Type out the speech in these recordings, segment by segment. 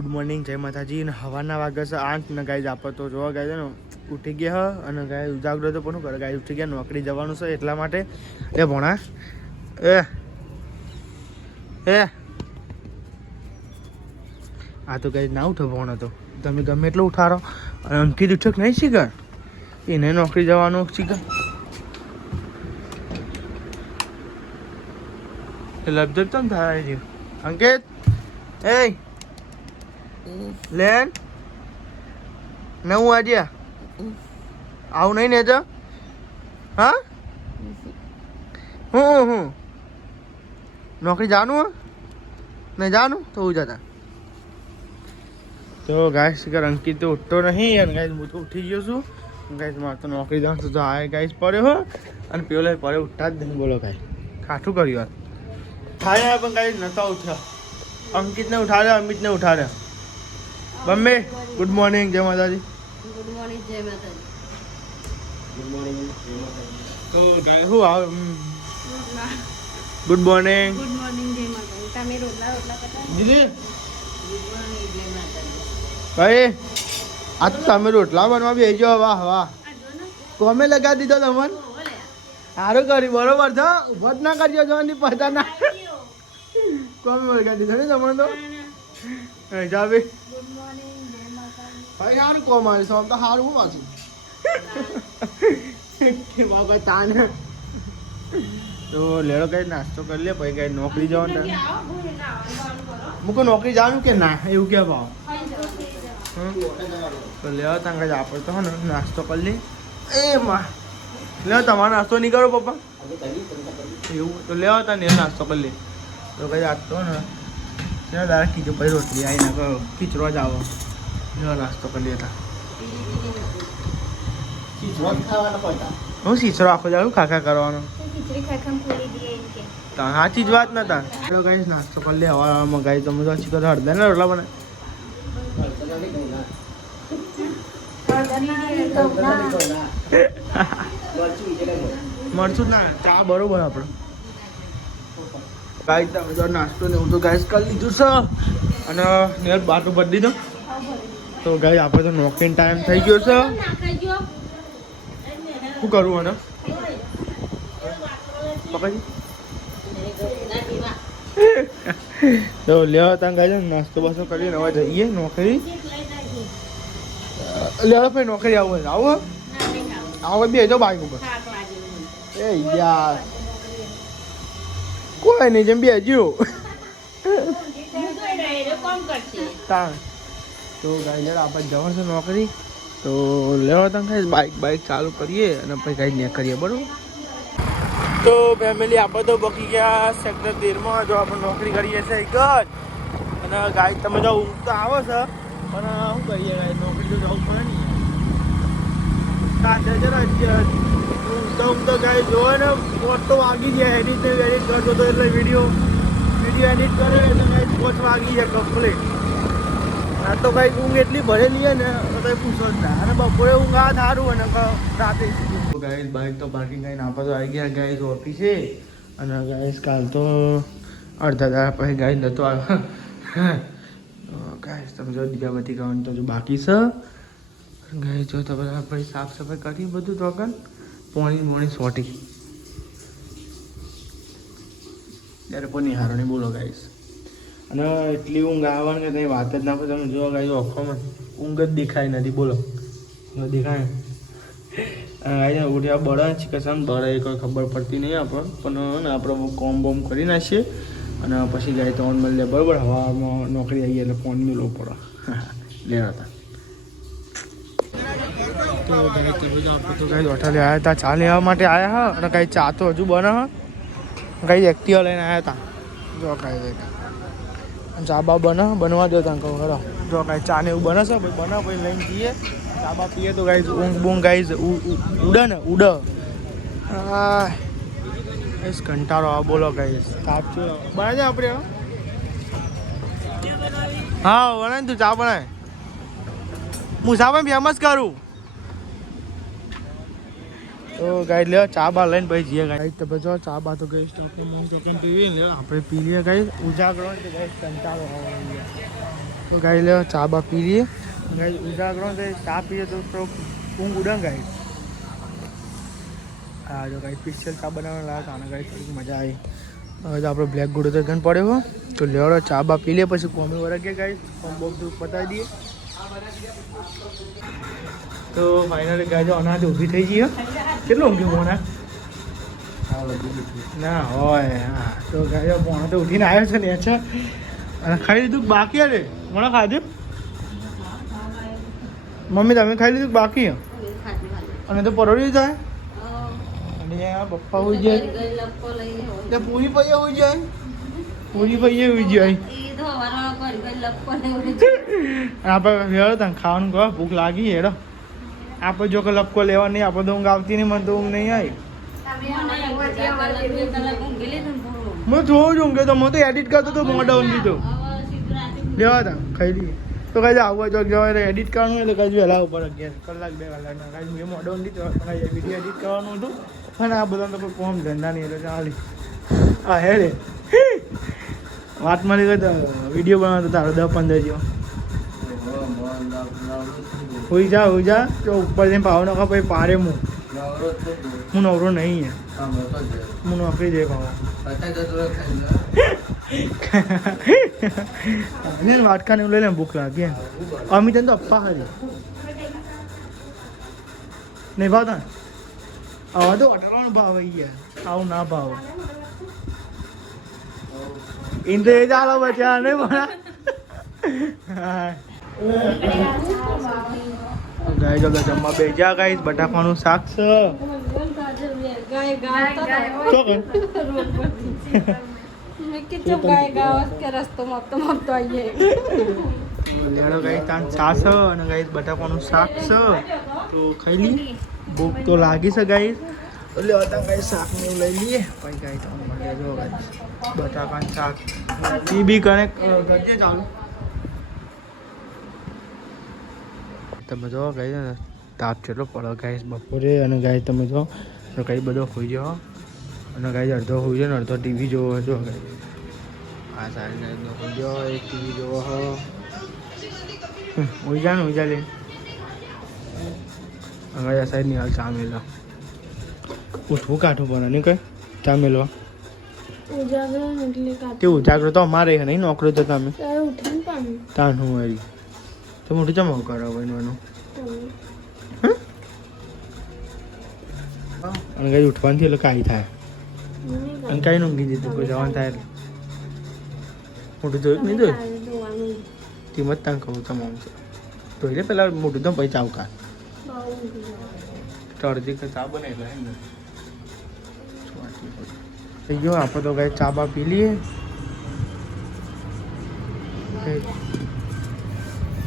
Good morning, જય માતાજી. ને હવાના વાગ્યા છે 8 ને ગાઈઝ આપણે તો જોવા ગયા ને ઉઠી ગયા અને ગાય ઉજાગરો તો પણ કરે ગાય ઉઠી ગયા, નોકરી જવાનું છે એટલા માટે. એ ભણા એ આ તો ગાય ના ઉઠો ભણો તો તમે ગમે એટલો ઉઠાડો અને અંકિત ઉઠક નહીં શીખર એને નોકરી જવાનું શીખર લબજબ તમ થાય છે અંકિત. એ લેન મેં હું આજે આવું નહીં ને તો હા હું નોકરી જવાનું હો નહીં જવાનું તો હું જતા તો ગાઈસ શિખર અંકિત તો ઉઠતો નહીં અને ગાઈસ હું તો ઉઠી ગયો છું. ગાઈસ મારે તો નોકરી જવાનું તો આ ગાઈસ પડ્યો હો અને પેલો પડે ઉઠતા જ નહીં. બોલો ગાઈ કાઠું કર્યું થાય પણ ગાઈસ નતા ઉઠ્યા. અંકિતને ઉઠાડ્યા, અમિતને ઉઠાડ્યા. મમ્મી ગુડ મોર્નિંગ, જય માતાજી. ગુડ મોર્નિંગ, જય માતાજી. ગુડ મોર્નિંગ, જય માતાજી. તો ગાય હું આવ ગુડ મોર્નિંગ. ગુડ મોર્નિંગ, જય માતાજી. તમે રોટલા કરતા દીદી ગુડ મોર્નિંગ, જય માતાજી. ભાઈ આ તો તમે રોટલા બનવા બેસજો. વાહ વાહ, કોમે લગાવી દીધો તમને. સારું કર્યું, બરોબર છે. ઉભા જ ના કરજો જોવાની પતા ના કોમે લગાવી દીધો ને તમને તો જાવે. ગુડ મોર્નિંગ, જય માતાજી. ભાઈ સારું કોમ આવે છે, આમ તો સારું હું પાછું કે બાબા તાને તો લેડો કઈ નાસ્તો કરી લે પછી કઈ નોકરી જવાનું. મૂકો નોકરી જવાનું કે ના એવું કે ભાવ તો લેવા તાં કઈ આપણે તો ને નાસ્તો કરી લે. એ માં લેવા તમારો નાસ્તો નહીં કરો પપ્પા એવું તો લેવા તાં ને નાસ્તો કરી લે તો કઈ આપતો ને ત્યાં દાદા કીધું પછી રોટલી આવીને કહો ખીચડો જ આવો લેવા નાસ્તો કરી લેતા. હું શીશરો આખો જાઉં ખાખા કરવાનો સાચી જ વાત નતા. કઈ નાસ્તો કરી લે હવામાં ગાય તમે તો ચીકર હળદર ને રોટલા બને મરચું ના ચા બરોબર આપણે ગાય તમે તો નાસ્તો ને હું તો ગાય કરી લીધું છે અને નેલ બાટું ભરી દીધો. તો ગાય આપણે તો નોકરીનો ટાઈમ થઈ ગયો છે. શું કરવું અને પપ્પાજી તો લેવા ત્યાં ગાય નાસ્તો બાસ્તો કરીને હવે જઈએ નોકરી. લેવા ભાઈ નોકરી આવું આવો આવો બે જો બાઈક ઉપર. એ યાર કોઈ નહીં જેમ બે જીરો તો ગાય આપણે જવાનું છે નોકરી. તો લેવા ત્યાં ખાઈ બાઈક ચાલુ કરીએ અને પછી કાંઈ નહીં કરીએ બરાબર. તો ફેમિલી આપણે તો બકી ગયા સેક્ટર 13માં જો આપણે નોકરી કરીએ છીએ એક જ. અને ગાય તમે જો ઊંઘ તો આવે છે પણ શું કરીએ ગાય નોકરી તો જવું પડે નહીં. સાથે જરા ઊંઘ તો ગાય જોવે ને પોચ તો વાગી જાય. એડિટ કરતો હતો એટલે વિડીયો એડિટ કરે એટલે ગાય પોચ વાગી જાય કમ્પ્લીટ. આ તો કઈ ઊંઘ એટલી ભરેલી છે ને કઈ પૂછો જ ના. અને બપોરે ઊંઘ આ સારું અને રાતે ગાઈસ બાઇક તો પાર્કિંગ કરીને આપણે તો આવી ગયા ગાઈસ ઓફિસે. અને ગાઈસ કાલ તો અડધા દાડા પછી ગાઈસ નહોતો આવ્યો. ગાઈસ તમે જો દીવાબત્તી કરવાનું તો જો બાકી છે. ગાઈસ જો તો બધા પછી સાફ સફાઈ કરી બધું તો કર પોણી સોટી ત્યારે પણ નિહારો નહીં બોલો ગાઈસ. અને એટલી ઊંઘ આવવાની કે કંઈ વાત જ ના પડે. તમે જો ગાઈ ઓખોમાં ઊંઘ જ દેખાય નથી બોલો દેખાય ઉઠ્યા બળે કસામ બળે કોઈ ખબર પડતી નહીં આપણે પણ આપણે કોમ બોમ કરી નાખીએ અને પછી ગાય તો ઓન મળી જાય બરાબર. હવામાં નોકરી આવી એટલે ફોન મેળવો પડે લેવા હતા. તો આપણે તો કાંઈ હોટલે આવ્યા હતા ચા લેવા માટે આવ્યા હા. અને કાંઈ ચા તો હજુ બને હા. કાંઈ એક્ટિવા લઈને આવ્યા હતા જો કાંઈ ચા બા બનવા દો ત્યાં કહું હરો જો કાંઈ ચા ને એવું બને છે ભાઈ બનાવ પછી લઈને જઈએ ચા બા પીએ તો ગાઈઝ ઊંઘ બૂંઘ ગાઈઝ ઉડે ને ઉડે. ગાઈઝ કંટાળો આ બોલો ગાઈઝ સાચું બનાવી દે આપણે હા બનાવી તું ચા બનાય હું ચા પણ ફેમસ કરું. તો ગાઈ લે ચા બા લઈને પછી જઈએ ગાઈ તો બચો ચા બા તો ગઈ સ્ટોક મૂંગ ચોકન પીવી લે આપણે પી લઈએ ગાઈ ઉજાગરો કે ગાઈ કંટાળો આવે તો ગાઈ લે ચા બા પી લઈએ ગાઈ ઉજાગરો તો ચા પીએ તો થોડોક ઊંઘ ઉડંગ ગાઈ હા જો ગાઈ સ્પેશિયલ ચા બનાવવા લાગે આને ગાઈ થોડીક મજા આવી હવે તો આપણો બ્લેક ગુડો તો ગન પડ્યો તો લેવડો ચા બા પી લે પછી કોમી વરસ કે ગાઈ કોમ બોક્સ પતાવી દઈએ તો ફાઇનલી ગાય જો અનાજ ઊભી થઈ ગઈ કેટલું ઊંઘ્યું મોના ના હોય હા તો ગાય મોણા તો ઉઠીને આવ્યો છે ને અચ્છા અને ખાઈ લીધું બાકી રે મોણા ખાધું મમ્મી તમે ખાઈ લીધું બાકી અને તો પરોડી જાય અને પપ્પા હોઈ જાય એટલે પૂરી પૈયા હોઈ જાય પૂરી પૈયા હોઈ જાય આપણે વેળો તને ખાવાનું કહો ભૂખ લાગી હેડો આપણે જો કે લપકો લેવા નહીં આપણે તો ઊંઘ આવતી નહીં મને તો ઊંઘ નહીં આવી હું થોડું જ ઊંઘે તો હું તો એડિટ કરતો તો મોઢા ઊંઘી તો લેવા તા ખાઈ લઈએ તો કઈ આવું જો જવાય એડિટ કરવાનું એટલે કઈ વહેલા ઉપર 11 કલાક 2 કલાકના કઈ મેં મોઢા ઊંઘી તો વિડીયો એડિટ કરવાનું હતું અને આ બધા તો કોઈ કોમ ધંધા નહીં એટલે ચાલી હા હે રે વાત મળી ગઈ તો વિડીયો બનાવતો તારો 10-15 જેવો હોઈ જા તો ઉપર જઈને પાવ નાખો પછી પારે હું નવરો નહીં હું નોકરી જઈ પાવ વાટકાને લઈ લે ભૂખ લાગી અમિત તો અપ્પા ખરી નહીં ભાવતા આવા તો અઢારવાનો ભાવ આવી ગયા આવું ના ભાવ ઇન તો એ ચાલો બચ્યા નહીં ભણા ગાય જો જમવા બે જા ગાય બટાકાનું શાક છે છાસ અને ગાય બટાકાનું શાક છે તો ખાઈ લી ભૂખ તો લાગી છે ગાય એટલે હતા ગાય શાક ને એવું લઈ લઈએ પછી ગાય તમને જો ગાય બટાકાનું શાક એ બી કનેક્ટ કરજે ચાલુ તમે જો ગાય ને તાપ કેટલો પડે ગાય બપોરે અને ગાય તમે જો તો કઈ બધો હોઈ જાઓ અને ગાય અડધો હોઈ જાય ને અડધો ટીવી જોવો જો ગાય આ સારી હોઈ જાઓ એક ટીવી જોવો હો હોઈ જા લે હવે આ સાઈડ ની હાલ ચા મેલો ઉઠવું કાઠું પડે નહીં કઈ ચા મેલવા તે ઉજાગરો તો અમારે નહીં નોકરી તો તમે તાનું વાળી તો મોટું જમા કરો બનવાનું અને કઈ ઉઠવાથી એટલે કાંઈ થાય અને કાંઈ ઊંઘી દીધું કોઈ જવાનું થાય એટલે મોટું જોયું નહીં જોયું કિંમત તાંગ કહું તમામ છે તો એટલે પેલા મોટું તો પછી ચાવકા અડધી ચા બને એટલે ને થઈ ગયો આપણે તો કઈ ચા બા પી લઈએ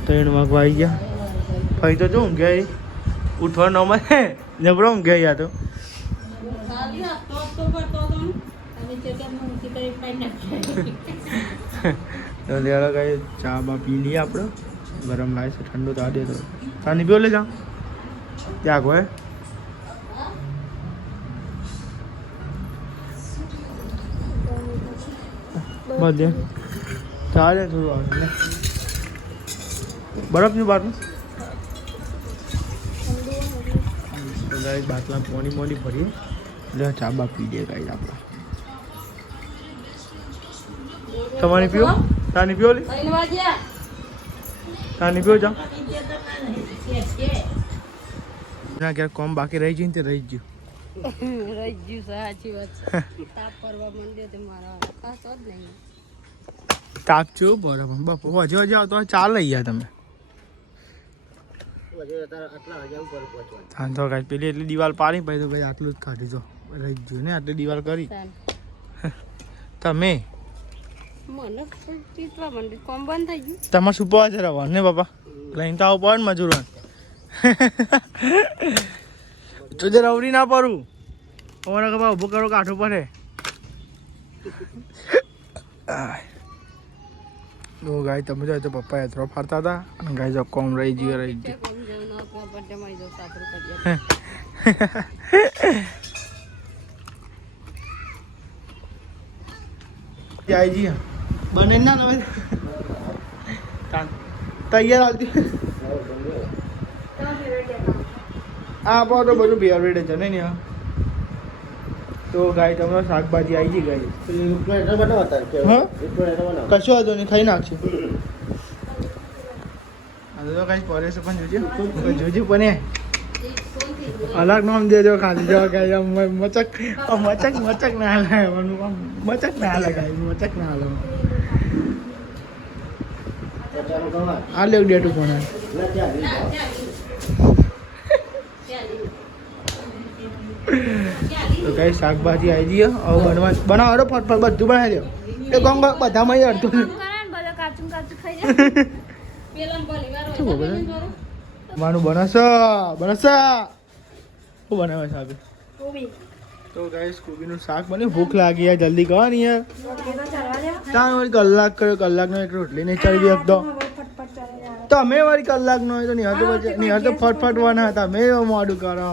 3 વાગવા આવી ગયા ભાઈ તો જો ઊંઘ્યા ઉઠવા ન મળે જબરો ઊંઘ્યા યા તો લેવા કઈ ચા બા પી લઈએ આપણે ગરમ લાગે છે ઠંડુ તો દે તો પાણી પીઓ લે જા ત્યાં કોઈ બધે ચાલે થોડું આવે બરફની બાટલું ગાય બાટલા મોની ભરીએ એટલે ચા બા પી દે ગાય આપણે તમારી પીઓ તાની પીઓ લે તાની પીઓ જા ના ક્યારે કોમ બાકી રહી ગયું ને તે રહી ગયું સાચી વાત છે તાપ પરવા માંડ્યો તે મારા ખાસ જ નહીં તાપ છો બરાબર બાપુ હજુ આવતો ચાલ લઈ ગયા તમે તો કાંઈ પેલી એટલી દિવાલ પાડી પછી તો ભાઈ આટલું જ કાઢી દો રહી ગયું ને આટલી દિવાલ કરી તમે મને પીતવા માંડી કોમ બંધ થઈ ગયું તમારે સુપવા છે રવા ને બાપા લઈને તો આવું પડે ને મજૂરવાન તો જે રવડી ના પડું અમારા કપા ઊભું કરો કાઠું પડે તો ગાય તમે જો તો પપ્પા યાત્રા ફરતા હતા અને ગાય જો કોમ રહી ગયો જાય જી બને ના હવે તૈયાર આવતી આ તો બધું ફેવરેટ છે ને તો ગાય તમને શાકભાજી આવી ગઈ ગાય હા કશું વાંધો નહીં ખાઈ નાખશે તો કઈ પરેશ પણ જોજે પણ અલગ નામ દેજો ખાલી જો ગાય મચક ના લાગવાનું મચક ના લગાય મચક ના લગાવ આ લેવ ડેટું કોણ તો કઈ શાકભાજી આવી જઈએ હવે બનાવો ફટફટ બધું બનાવી દો એ કોમ બધામાં અડધું માનું બનાવશો શું બનાવે છે આપે તો ગાઈસ કોબીનું શાક બને ભૂખ લાગી યાર જલ્દી કહો ને યાર ત્યાં વળી કલાક કર્યો કલાકનો એક રોટલી નહીં ચડી દે તો તમે વળી કલાકનો હોય તો નિહાર તો પછી નિહાર તો ફટફટ વાના હતા મેં મોડું કરો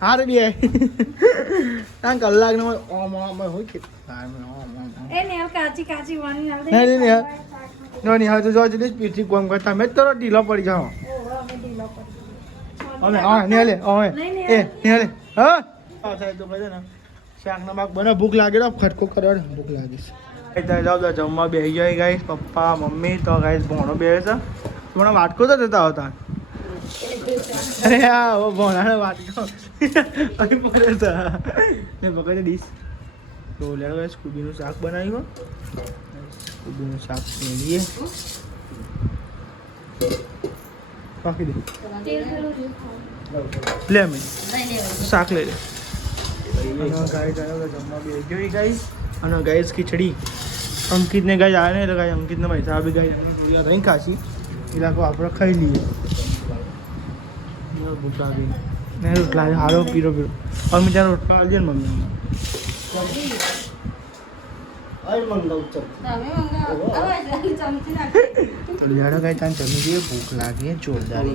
હારે બે ત્યાં કલાકનો હોય ઓમ હોય કે નિહાર તો જો પીઠી કોમ કરતા મેં તો ઢીલો પડી જાઓ અમે હા નિહાલે અમે એ નિહાલે હા થાય તો પછી ને શાકના ભાગ બને ભૂખ લાગે તો ખટકો કરવા ભૂખ લાગે છે જાઓ જમવા બેસી જાય ગાઈસ પપ્પા મમ્મી તો ગાઈસ ભણો બેસે છે મને વાટકો તો જતા હતા અરે હા ઓ ભણાને વાટકો અહીં પડે છે મેં પકડી ડીશ તો લેડો ગાઈસ કોબીનું શાક બનાવ્યું કોબીનું શાક મેળવીએ પાકી દે લે મેં શાક લઈ લે જમવા બે ગઈ ગાઈસ અને ગાઈસ ખીચડી અંકિતને ગાય આવે ને તો ગાય અંકિતને પૈસા આપી ગાય નહીં ખાસી એ લાખો આપણે ખાઈ લઈએ ભૂખ લાગી ને રોટલા હારો પીરો અમે ત્યાં રોટલા આવજે ને મમ્મી તો લિયાડો ગાય ત્યાં જમી દઈએ ભૂખ લાગી જોરદાર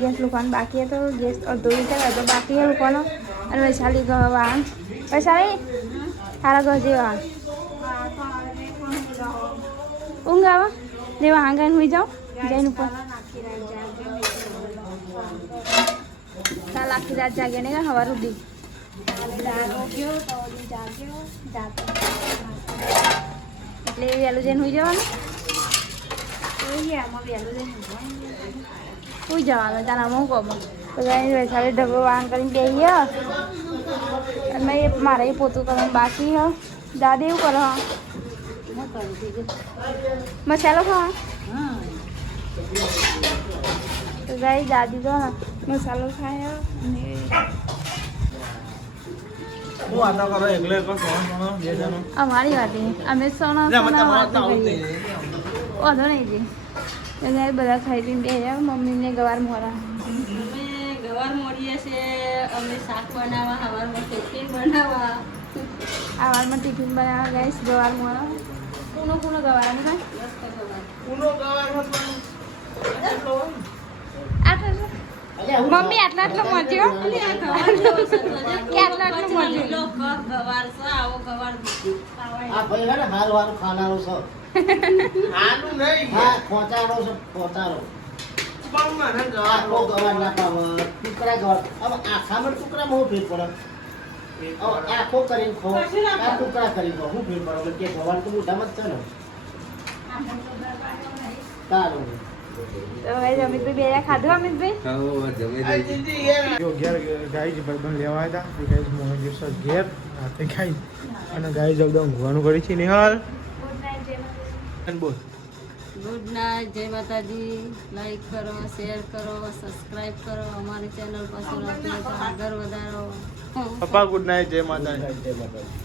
ગેસ લોકોને બાકી હતો ગેસ અડધો લીટર અડધો બાકી છે લોકોનો અને વૈશાલી ગવા વૈશાલી સારા ઘર જેવા ઊંઘ આવા જેવા આંગણ હોઈ જાઓ જઈને ઉપર કાલ આખી રાત જાગે ને સવાર સુધી એટલે વહેલું જઈને હોઈ જવાનું હોઈ જવાનું તારા હું કહું તો વૈશાલી ડબ્બો વાંગ કરીને બેસી અને મારે પોતું કરવાનું બાકી હ દાદી એવું કરો મસાલો ખાવા તો ગાઈ દાદી તો મસાલો ખાય અમારી વાત અમે સોના વાંધો નહીં જી બધા ખાઈ પીને બે મમ્મીને ગવાર મોરા ગવાર મોડીએ છે અમે શાક બનાવવા સવારમાં ટિફિન બનાવવા આવારમાં ટિફિન બનાવવા ગાઈસ ગવાર મોરા કૂનો ગવાર અમે મમ્મી આટલા મચ્યો ગવાર છે આવો ગવાર ખાનારો છે આનું નહીં હા ખોચારો છે ખોચારો આખો ગવાર ના પાવ ટુકડા ગવાર હવે આખામાં ટુકડામાં હું ફેર પડે આખો કરીને ખો આ ટુકડા કરી ખો હું ફેર પડે કે ગવાર તો મોઢામાં જ છે ને સારું અમિતભાઈ બે ખાધું અમિતભાઈ જો ઘેર ગાય ભાઈબંધ લેવા હતા તે ગાય મોહન દિવસ ઘેર રાતે ખાઈ અને ગાય જગદા ઊંઘવાનું કરી છે નિહાલ બોલ ગુડ નાઇટ જય માતાજી લાઈક કરો શેર કરો સબસ્ક્રાઇબ કરો અમારી ચેનલ પર આગળ વધારો પપ્પા ગુડ નાઇટ જય માતાજી.